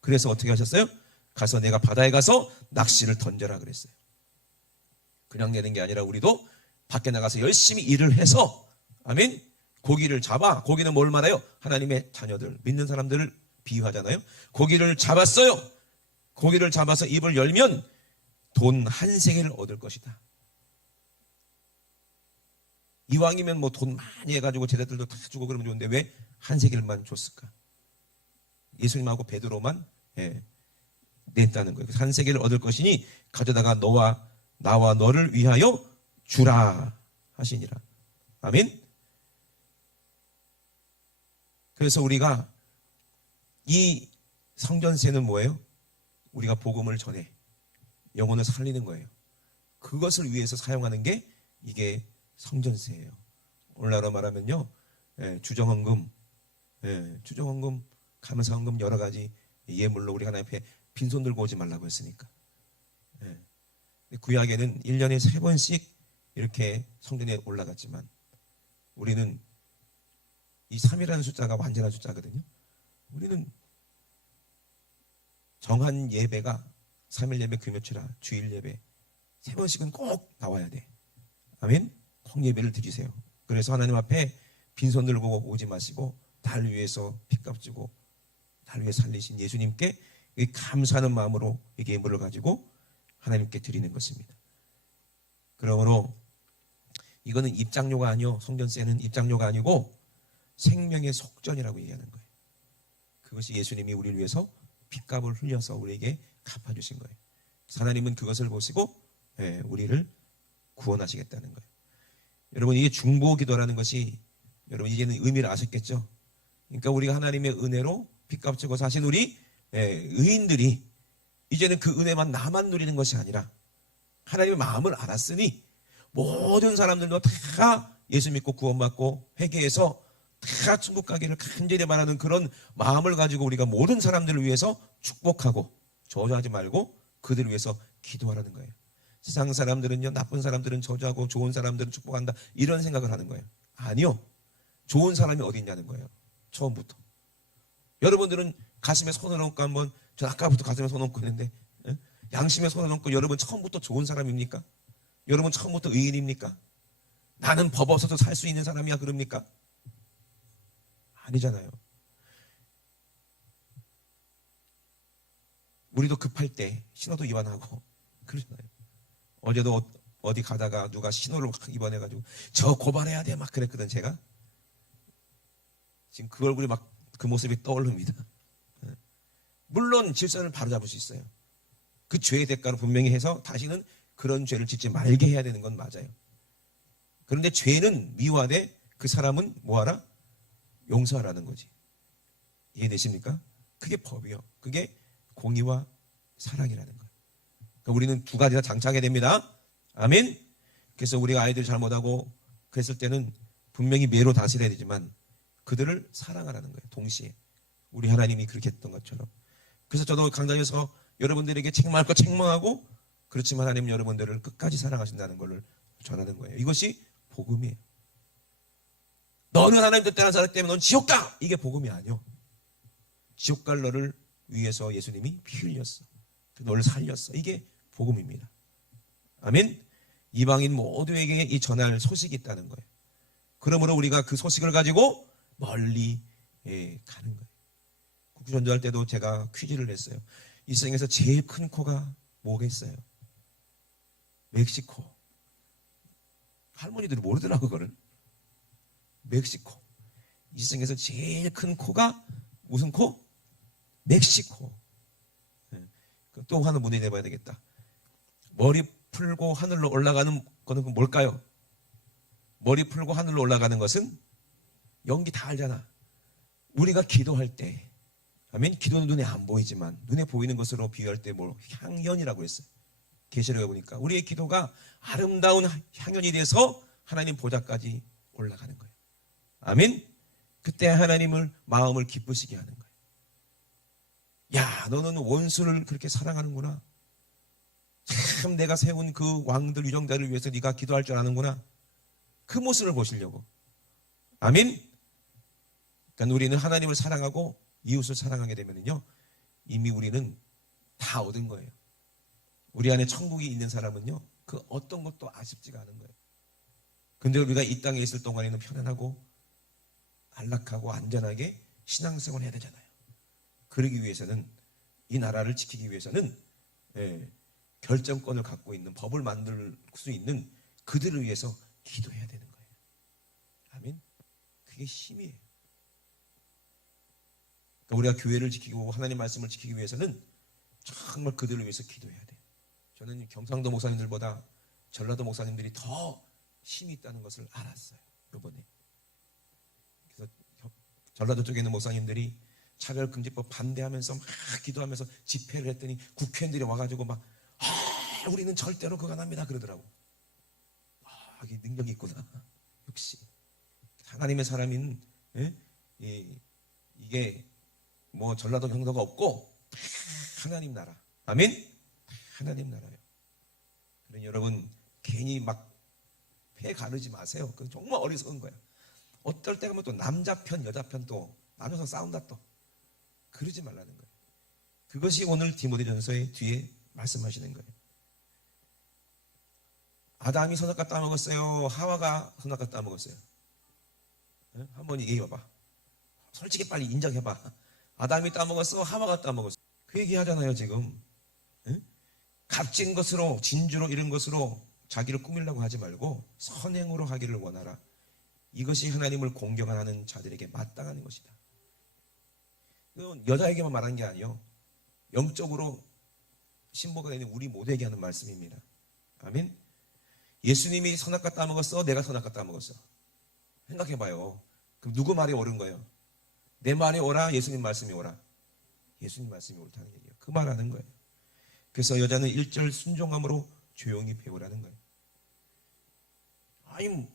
그래서 어떻게 하셨어요? 가서 내가 바다에 가서 낚시를 던져라 그랬어요. 그냥 내는 게 아니라 우리도 밖에 나가서 열심히 일을 해서, 아멘, 고기를 잡아. 고기는 뭘 말해요? 하나님의 자녀들, 믿는 사람들을 비유하잖아요. 고기를 잡았어요. 고기를 잡아서 입을 열면 돈 한 세겔을 얻을 것이다. 이왕이면 뭐 돈 많이 해가지고 제자들도 다 주고 그러면 좋은데 왜 한 세겔만 줬을까? 예수님하고 베드로만 냈다는 거예요. 한 세겔을 얻을 것이니 가져다가 나와 너를 위하여 주라 하시니라. 아멘. 그래서 우리가 이 성전세는 뭐예요? 우리가 복음을 전해 영혼을 살리는 거예요. 그것을 위해서 사용하는 게 이게 성전세예요. 오늘날로 말하면요, 주정헌금, 감사헌금 여러 가지 예물로 우리 하나님 앞에 빈손 들고 오지 말라고 했으니까. 구약에는 1년에 3번씩 이렇게 성전에 올라갔지만 우리는 이 3이라는 숫자가 완전한 숫자거든요. 우리는 정한 예배가 3일 예배, 금요일이라 주일 예배 3번씩은 꼭 나와야 돼. 아멘. 꼭 예배를 드리세요. 그래서 하나님 앞에 빈손 들고 오지 마시고 날 위해서 핏값 주고 나를 위해 살리신 예수님께 이 감사하는 마음으로 이 예물을 가지고 하나님께 드리는 것입니다. 그러므로 이거는 입장료가 아니요, 성전세는 입장료가 아니고 생명의 속전이라고 얘기하는 거예요. 그것이 예수님이 우리를 위해서 핏값을 흘려서 우리에게 갚아주신 거예요. 하나님은 그것을 보시고 우리를 구원하시겠다는 거예요. 여러분, 이게 중보기도라는 것이 여러분 이제는 의미를 아셨겠죠? 그러니까 우리가 하나님의 은혜로 핏값 치고 사신 우리 의인들이 이제는 그 은혜만 나만 누리는 것이 아니라 하나님의 마음을 알았으니 모든 사람들도 다 예수 믿고 구원받고 회개해서 다 천국 가기를 간절히 바라는 그런 마음을 가지고 우리가 모든 사람들을 위해서 축복하고 저주하지 말고 그들을 위해서 기도하라는 거예요. 세상 사람들은요, 나쁜 사람들은 저주하고 좋은 사람들은 축복한다, 이런 생각을 하는 거예요. 아니요, 좋은 사람이 어디 있냐는 거예요. 처음부터. 여러분들은 가슴에 손을 얹고 한번, 전 아까부터 가슴에 손 얹고 있는데, 양심에 손을 얹고 여러분 처음부터 좋은 사람입니까? 여러분 처음부터 의인입니까? 나는 법 없어도 살 수 있는 사람이야 그럽니까? 아니잖아요. 우리도 급할 때 신호도 위반하고 그러잖아요. 어제도 어디 가다가 누가 신호를 막 위반해가지고 저 고발해야 돼 막 그랬거든. 제가 지금 그 얼굴이 막 그 모습이 떠오릅니다. 물론 질서를 바로잡을 수 있어요. 그 죄의 대가로 분명히 해서 다시는 그런 죄를 짓지 말게 해야 되는 건 맞아요. 그런데 죄는 미워하되 그 사람은 뭐하라? 용서하라는 거지. 이해되십니까? 그게 법이요. 그게 공의와 사랑이라는 거예요. 그러니까 우리는 두 가지 다 장착해야 됩니다. 아멘. 그래서 우리가 아이들 잘못하고 그랬을 때는 분명히 매로 다스려야 되지만 그들을 사랑하라는 거예요. 동시에 우리 하나님이 그렇게 했던 것처럼. 그래서 저도 강단에서 여러분들에게 책망할 거 책망하고, 그렇지만 하나님 여러분들을 끝까지 사랑하신다는 것을 전하는 거예요. 이것이 복음이에요. 너는 하나님 뜻대로 사람 때문에 넌 지옥 가! 이게 복음이 아니요. 지옥 갈 너를 위해서 예수님이 피 흘렸어. 너를 살렸어. 이게 복음입니다. 아멘. 이방인 모두에게 이 전할 소식이 있다는 거예요. 그러므로 우리가 그 소식을 가지고 멀리 가는 거예요. 국기 전도할 때도 제가 퀴즈를 냈어요. 이 세상에서 제일 큰 코가 뭐겠어요? 멕시코. 할머니들이 모르더라고 그거를. 멕시코. 이 세상에서 제일 큰 코가 무슨 코? 멕시코. 또 하나 문제 내봐야 되겠다. 머리 풀고 하늘로 올라가는 거는 뭘까요? 머리 풀고 하늘로 올라가는 것은 연기 다 알잖아. 우리가 기도할 때, 아멘. 기도는 눈에 안 보이지만 눈에 보이는 것으로 비유할 때 뭐 향연이라고 했어요. 계시록에 보니까 우리의 기도가 아름다운 향연이 돼서 하나님 보좌까지 올라가는 거예요. 아멘. 그때 하나님을 마음을 기쁘시게 하는 거예요. 야, 너는 원수를 그렇게 사랑하는구나. 참 내가 세운 그 왕들 유정자를 위해서 네가 기도할 줄 아는구나. 그 모습을 보시려고. 아멘. 그러니까 우리는 하나님을 사랑하고 이웃을 사랑하게 되면요, 이미 우리는 다 얻은 거예요. 우리 안에 천국이 있는 사람은요, 그 어떤 것도 아쉽지가 않은 거예요. 근데 우리가 이 땅에 있을 동안에는 편안하고 안락하고 안전하게 신앙생활 해야 되잖아요. 그러기 위해서는, 이 나라를 지키기 위해서는 결정권을 갖고 있는, 법을 만들 수 있는 그들을 위해서 기도해야 되는 거예요. 아멘. 그게 힘이에요. 그러니까 우리가 교회를 지키고 하나님 말씀을 지키기 위해서는 정말 그들을 위해서 기도해야 돼요. 저는 경상도 목사님들보다 전라도 목사님들이 더 힘이 있다는 것을 알았어요, 이번에. 그래서 전라도 쪽에 있는 목사님들이 차별금지법 반대하면서 막 기도하면서 집회를 했더니 국회의원들이 와가지고 막 우리는 절대로 그거 안 합니다 그러더라고. 이게 능력이 있구나. 역시 하나님의 사람인, 이게 뭐 전라도 경도가 없고 하나님 나라. 아멘. 하나님 나라예요. 그러니 여러분 괜히 막 폐 가르지 마세요. 그건 정말 어리석은 거야. 어떨 때 가면 또 남자 편 여자 편 또 나눠서 싸운다 또 그러지 말라는 거예요. 그것이 오늘 디모데전서의 뒤에 말씀하시는 거예요. 아담이 선악과 따먹었어요? 하와가 선악과 따먹었어요? 한번 얘기해봐. 솔직히 빨리 인정해봐. 아담이 따먹었어? 하와가 따먹었어? 그 얘기 하잖아요 지금. 응? 값진 것으로 진주로 이런 것으로 자기를 꾸미려고 하지 말고 선행으로 하기를 원하라. 이것이 하나님을 공경하는 자들에게 마땅한 것이다. 이건 여자에게만 말한 게 아니요, 영적으로 신부가 되는 우리 모두에게 하는 말씀입니다. 아멘. 예수님이 선악과 따먹었어? 내가 선악과 따먹었어? 생각해봐요. 그럼 누구 말이 옳은 거예요? 내 말이 옳아? 예수님 말씀이 옳아? 예수님 말씀이 옳다는 얘기예요. 그 말하는 거예요. 그래서 여자는 1절 순종함으로 조용히 배우라는 거예요. 아니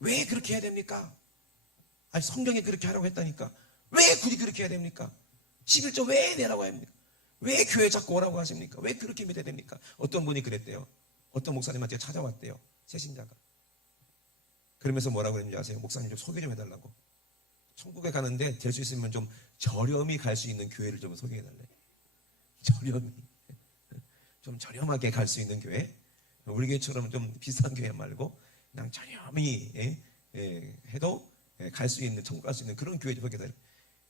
왜 그렇게 해야 됩니까? 아니 성경에 그렇게 하라고 했다니까 왜 굳이 그렇게 해야 됩니까? 11조 왜 내라고 합니까? 왜 교회 자꾸 오라고 하십니까? 왜 그렇게 믿어야 됩니까? 어떤 분이 그랬대요. 어떤 목사님한테 찾아왔대요. 새신자가. 그러면서 뭐라고 했는지 아세요? 목사님 좀 소개 좀 해달라고. 천국에 가는데 될 수 있으면 좀 저렴히 갈 수 있는 교회를 좀 소개해달래요. 저렴히. 좀 저렴하게 갈 수 있는 교회. 우리 교회처럼 좀 비싼 교회 말고 그냥 저렴히 해도 갈 수 있는, 천국 갈 수 있는 그런 교회 좀 소개해달래요.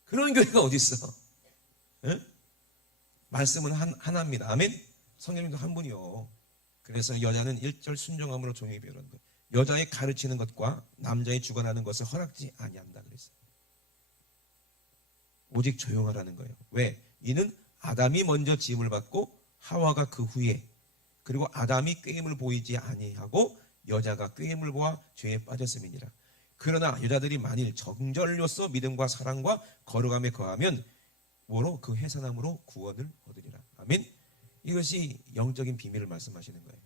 그런 교회가 어디 있어? 말씀은 하나입니다. 아멘. 성령님도 한 분이요. 그래서 여자는 1절 순종함으로 조용히 배우라는 거예요. 여자의 가르치는 것과 남자의 주관하는 것을 허락지 아니한다 그랬어요. 오직 조용하라는 거예요. 왜? 이는 아담이 먼저 지음을 받고 하와가 그 후에, 그리고 아담이 꾀임을 보이지 아니하고 여자가 꾀임을 보아 죄에 빠졌음이니라. 그러나 여자들이 만일 정절로서 믿음과 사랑과 거룩함에 거하면 뭐로? 그 해산함으로 구원을 얻으리라. 아멘. 이것이 영적인 비밀을 말씀하시는 거예요.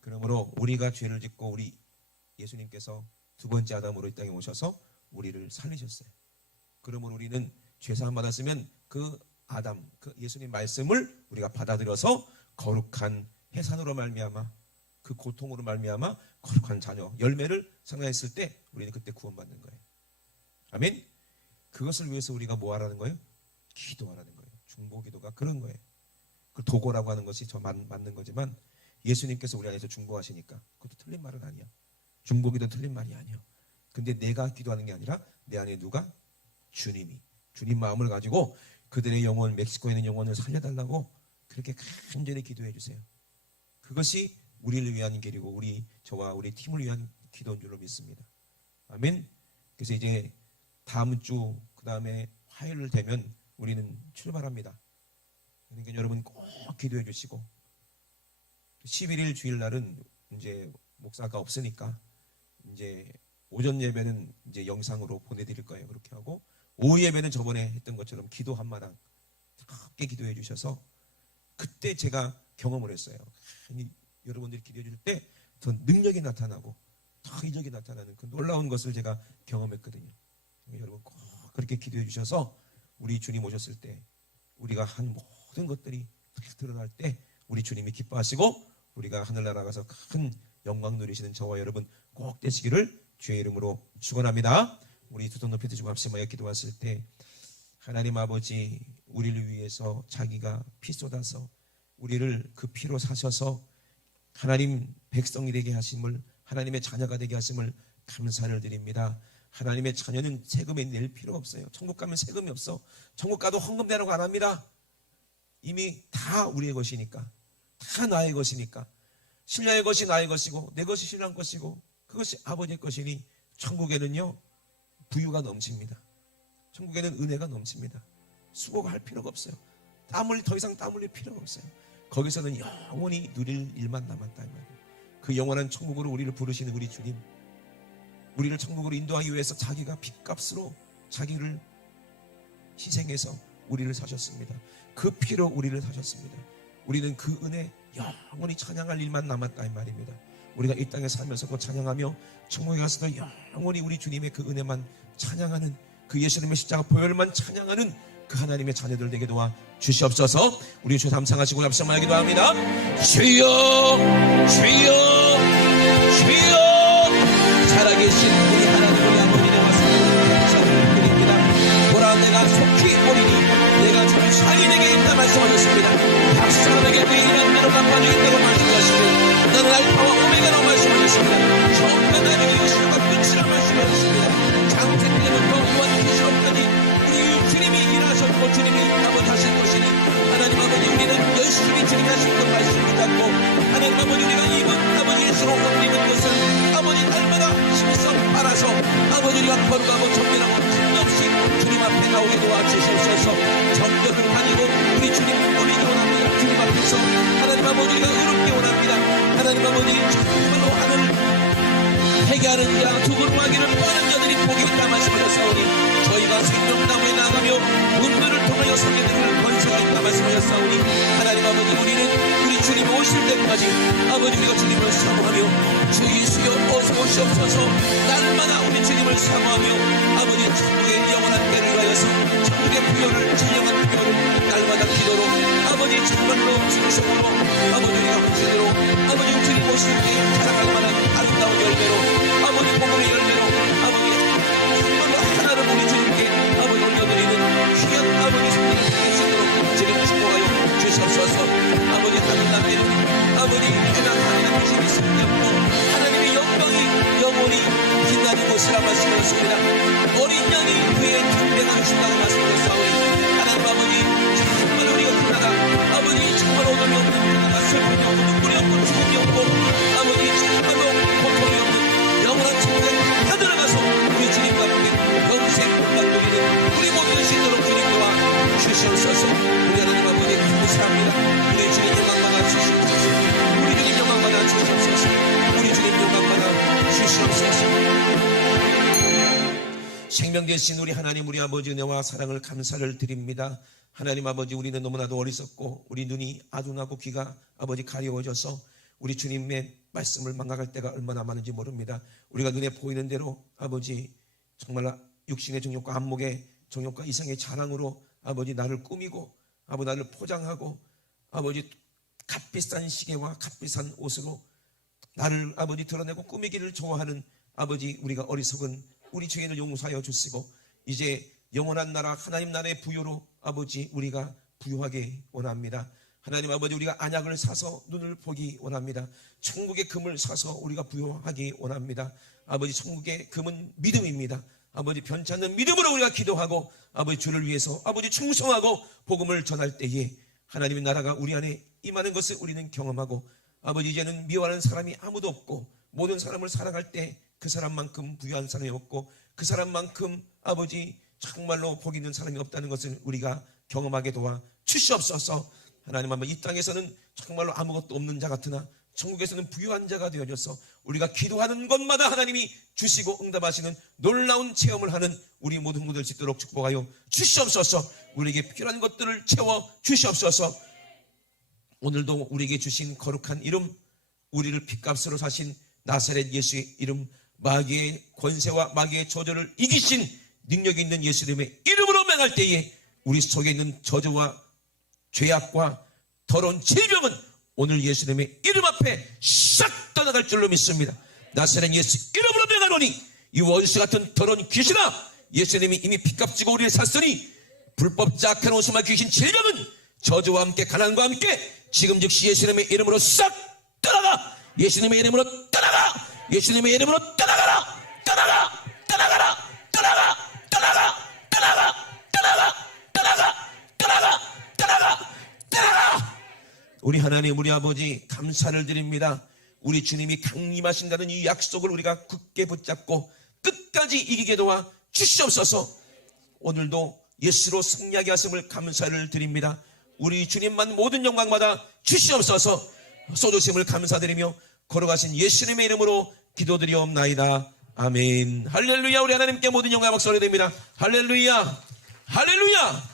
그러므로 우리가 죄를 짓고 우리 예수님께서 두 번째 아담으로 이 땅에 오셔서 우리를 살리셨어요. 그러므로 우리는 죄사함 받았으면 그 아담, 그 예수님 말씀을 우리가 받아들여서 거룩한 해산으로 말미암아, 그 고통으로 말미암아 거룩한 자녀 열매를 성취했을 때 우리는 그때 구원받는 거예요. 아멘. 그것을 위해서 우리가 뭐 하라는 거예요? 기도하라는 거예요. 중보기도가 그런 거예요. 그 도고라고 하는 것이 맞는 거지만 예수님께서 우리 안에서 중보하시니까 그것도 틀린 말은 아니야. 중보기도 틀린 말이 아니야. 근데 내가 기도하는 게 아니라 내 안에 누가? 주님이. 주님 마음을 가지고 그들의 영혼, 멕시코에 있는 영혼을 살려달라고 그렇게 간절히 기도해 주세요. 그것이 우리를 위한 길이고 저와 우리 팀을 위한 기도인 줄로 믿습니다. 아멘. 그래서 이제 다음 주 그 다음에 화요일 되면 우리는 출발합니다. 그러니까 여러분 꼭 기도해 주시고 11일 주일날은 이제 목사가 없으니까 이제 오전 예배는 이제 영상으로 보내드릴 거예요. 그렇게 하고 오후 예배는 저번에 했던 것처럼 기도 한마당 함께 기도해 주셔서 그때 제가 경험을 했어요. 여러분들이 기도해 줄 때 더 능력이 나타나고 더 이적이 나타나는 그 놀라운 것을 제가 경험했거든요. 여러분 꼭 그렇게 기도해 주셔서 우리 주님 오셨을 때 우리가 한 모든 것들이 드러날 때 우리 주님이 기뻐하시고 우리가 하늘나라 가서 큰 영광 누리시는 저와 여러분 꼭 되시기를 주의 이름으로 축원합니다. 우리 두 손 높이 드시고 합심하여 기도하실 때 하나님 아버지, 우리를 위해서 자기가 피 쏟아서 우리를 그 피로 사셔서 하나님 백성이 되게 하심을, 하나님의 자녀가 되게 하심을 감사를 드립니다. 하나님의 자녀는 세금에 낼 필요 없어요. 천국 가면 세금이 없어. 천국 가도 헌금 내라고 안 합니다. 이미 다 우리의 것이니까, 다 나의 것이니까, 신랑의 것이 나의 것이고 내 것이 신랑 것이고 그것이 아버지의 것이니 천국에는요 부유가 넘칩니다. 천국에는 은혜가 넘칩니다. 수고가 할 필요가 없어요. 더 이상 땀 흘릴 필요가 없어요. 거기서는 영원히 누릴 일만 남았다 이 말이에요. 그 영원한 천국으로 우리를 부르시는 우리 주님, 우리를 천국으로 인도하기 위해서 자기가 핏값으로 자기를 희생해서 우리를 사셨습니다. 그 피로 우리를 사셨습니다. 우리는 그 은혜 영원히 찬양할 일만 남았다 이 말입니다. 우리가 이 땅에 살면서도 찬양하며 천국에 가서도 영원히 우리 주님의 그 은혜만 찬양하는, 그 예수님의 십자가 보혈만 찬양하는 그 하나님의 자녀들 되게 도와 주시옵소서. 우리 주 감상하시고 합심하여 기도합니다. 주여 주여 주여, 살아계신 우리 하나님 우리 아버지 되와 사랑을 드립니다. 보라 내가 속히 오리니 내가 주를 사인에게 있다 말씀하셨습니다. 각 사람에게 그 일한 대로 갚아주겠다고 말씀하시고 너는 알파와 오메가라고 말씀하셨습니다. 처음부터 나에게 이것이라고 끝이라고 말씀하셨습니다. 장생 때부터 이와 끝이 없더니 우리 주님이 일하셨고 주님이 아버지 하실 것이니 하나님 아버지 우리는 열심히 주님이 하신 것 말씀 붙잡고 하나님 아버지 우리가 입은 아버지 예수로 옷 입은 것을 아버지 날마다 힘써 빨아서 아버지 우리가 거룩하고 정결하고 틈없이 주님 앞에 나오게 도와주시옵소서. 정결을 다니고 우리 주님 올리기 원합니다. 주님 앞에서 하나님 아버지 우리가 의롭게 원합니다. 하나님 아버지 정말로 하늘을 회개하는 자 두고름하기를 뻔한 자들이 복이 있다 말씀하셨사오니 저희가 생명나무에 나가며 문들을 통하여 성례드릴 권세가 있다 말씀하셨사오니 하나님 아버지 우리는 우리 주님이 오실 때까지 아버지 우리가 주님을 사모하며 주 예수여 어서 오시옵소서. 날마다 우리 주님을 사모하며 아버지 천국의 영원한 때를 위하여서 천국의 부여를 진정한 부여를 날마다 기도로 아버지 정말로 중성으로 아버지 우리가 헌신으로 아버지 주님 오실 때 자랑할 만한 아름다운 열매로 아버지 복음의 열매로 아버지 정말로 하나를 우리 주님께 아버지 올려드리는 귀한 아버지 성령을 받을 수 있도록 주님 축복하여 주시옵소서. 아버지 하늘 나라에는 아버지 그냥 하나님의 힘이 생겼고 하나님의 영광이 영원히 빛나는 곳이라 말씀하셨습니다. 어린 양이 그의 등대가 주신다고 말씀하셨사오니 하나님 아버지 정말 우리가 그러다가 아버지 정말 오늘이 없는 그러다가 슬픔이 없고 눈물이 없고 죽음이 없고 아버지 정말로 고통이 없는 영원한 천국에 다 들어가서 우리 주님과 함께 평생 공감드리는 우리 모든 신도록 주님 도와 주시옵소서. 우리 하나님 아버지 감사합니다. 우리 주님 영광 받아 주시옵소서. 우리 주님 영광 받아 주시옵소서. 우리 주님 영광 받아 주시옵소서. 생명 되신 우리 하나님 우리 아버지 은혜와 사랑을 감사를 드립니다. 하나님 아버지 우리는 너무나도 어리석고 우리 눈이 아둔하고 귀가 아버지 가려워져서 우리 주님의 말씀을 망각할 때가 얼마나 많은지 모릅니다. 우리가 눈에 보이는 대로 아버지 정말 육신의 정욕과 안목의 정욕과 이성의 자랑으로 아버지 나를 꾸미고 아버지 나를 포장하고 아버지 값비싼 시계와 값비싼 옷으로 나를 아버지 드러내고 꾸미기를 좋아하는 아버지 우리가 어리석은 우리 죄인을 용서하여 주시고 이제 영원한 나라 하나님 나라의 부요로 아버지 우리가 부요하게 원합니다. 하나님 아버지 우리가 안약을 사서 눈을 보기 원합니다. 천국의 금을 사서 우리가 부요하기 원합니다. 아버지 천국의 금은 믿음입니다. 아버지 변치 않는 믿음으로 우리가 기도하고 아버지 주를 위해서 아버지 충성하고 복음을 전할 때에 하나님의 나라가 우리 안에 임하는 것을 우리는 경험하고 아버지 이제는 미워하는 사람이 아무도 없고 모든 사람을 사랑할 때 그 사람만큼 부유한 사람이 없고 그 사람만큼 아버지 정말로 복 있는 사람이 없다는 것을 우리가 경험하게 도와 주시옵소서. 하나님 아버지 이 땅에서는 정말로 아무것도 없는 자 같으나 천국에서는 부유한 자가 되어져서 우리가 기도하는 것마다 하나님이 주시고 응답하시는 놀라운 체험을 하는 우리 모든 분들 수 있도록 축복하여 주시옵소서. 우리에게 필요한 것들을 채워 주시옵소서. 오늘도 우리에게 주신 거룩한 이름 우리를 핏값으로 사신 나사렛 예수의 이름 마귀의 권세와 마귀의 저주를 이기신 능력이 있는 예수님의 이름으로 명할 때에 우리 속에 있는 저주와 죄악과 더러운 질병은 오늘 예수님의 이름 앞에 싹 떠나갈 줄로 믿습니다. 나사렛 예수 이름으로 명하노니 이 원수 같은 더러운 귀신아 예수님이 이미 핏값지고 우리를 샀으니 불법자 악한 오수마 귀신 질병은 저주와 함께 가난과 함께 지금 즉시 예수님의 이름으로 싹 떠나가. 예수님의 이름으로 떠나가. 예수님의 이름으로 떠나가라. 떠나가. 떠나가라. 떠나가. 떠나가. 떠나가. 떠나가. 떠나가. 떠나가. 떠나가. 떠나가. 우리 하나님 우리 아버지 감사를 드립니다. 우리 주님이 강림하신다는 이 약속을 우리가 굳게 붙잡고 끝까지 이기게 도와 주시옵소서. 오늘도 예수로 승리하게 하심을 감사를 드립니다. 우리 주님만 모든 영광받아 주시옵소서. 쏘주심을 감사드리며 걸어가신 예수님의 이름으로 기도드리옵나이다. 아멘. 할렐루야. 우리 하나님께 모든 영광 박수 올려드립니다. 할렐루야. 할렐루야.